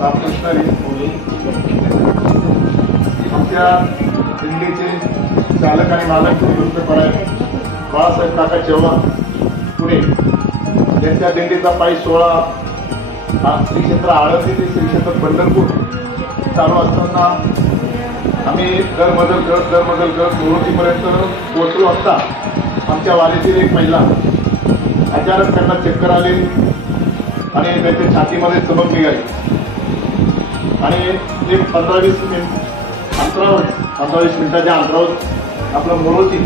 रामकृष्ण आमच्या दिंडीचे चालक आणि मालक दुरुस्तपरायण बाळासाहेब काका चव्हाण पुणे यांच्या दिंडीचा पायी सोहळा श्री क्षेत्र आळंदी ते श्री क्षेत्र पंढरपूर चालू असताना आम्ही दरमजल करत मोरोटीपर्यंत पोहोचलो असता आमच्या वारीतील एक महिला अचानक त्यांना चक्कर आली आणि त्यांच्या छातीमध्ये चमक निघाली आणि एक 15-20 मिनिटाच्या अंतरावर आपलं मोरोटी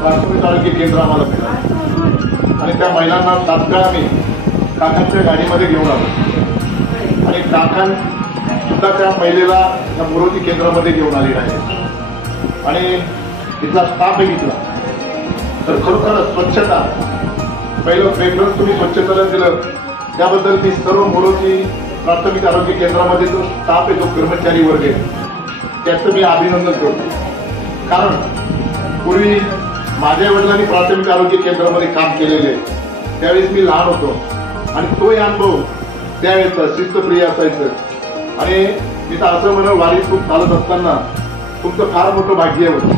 प्राथमिक आरोग्य केंद्र आम्हाला मिळालं आणि त्या महिलांना तात्काळ आम्ही काकांच्या गाडीमध्ये घेऊन आलो आणि काकां सुद्धा त्या महिलेला त्या मोरोटी केंद्रामध्ये घेऊन आलेला आहे आणि तिथला स्टाफ बघितला तर खरोखरच स्वच्छता पहिलं प्रेफरन्स तुम्ही स्वच्छतेला दिलं त्याबद्दल मी सर्व मोरोटी प्राथमिक आरोग्य केंद्रामध्ये जो स्टाफ आहे जो कर्मचारी वर्ग आहे त्याचं मी अभिनंदन करतो. कारण पूर्वी माझ्या वडिलांनी प्राथमिक आरोग्य केंद्रामध्ये काम केलेले त्यावेळेस मी लहान होतो आणि तोही अनुभव त्यावेळेचा शिस्तप्रिय असायचं आणि तिथं असं म्हणून वारीत खूप चालत असताना तुमचं फार मोठं भाग्य होतं.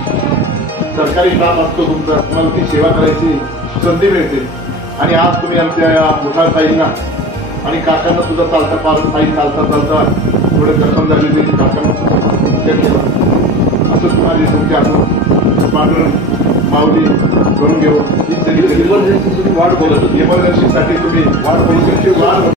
सरकारी स्टाफ असतो तुमचा तुम्हाला ती सेवा करायची संधी मिळते आणि आज तुम्ही आमच्या या मोठ्या ताईंना आणि काकांना सुद्धा चालता पायी चालता थोडे जखम झालेली काकांना सुद्धा केला असं तुम्हाला तुमच्या हातून पांढरं माऊली करून घेऊ ही सगळी इमर्जन्सीसाठी वाट बोलत इमर्जन्सीसाठी तुम्ही वाट बोलू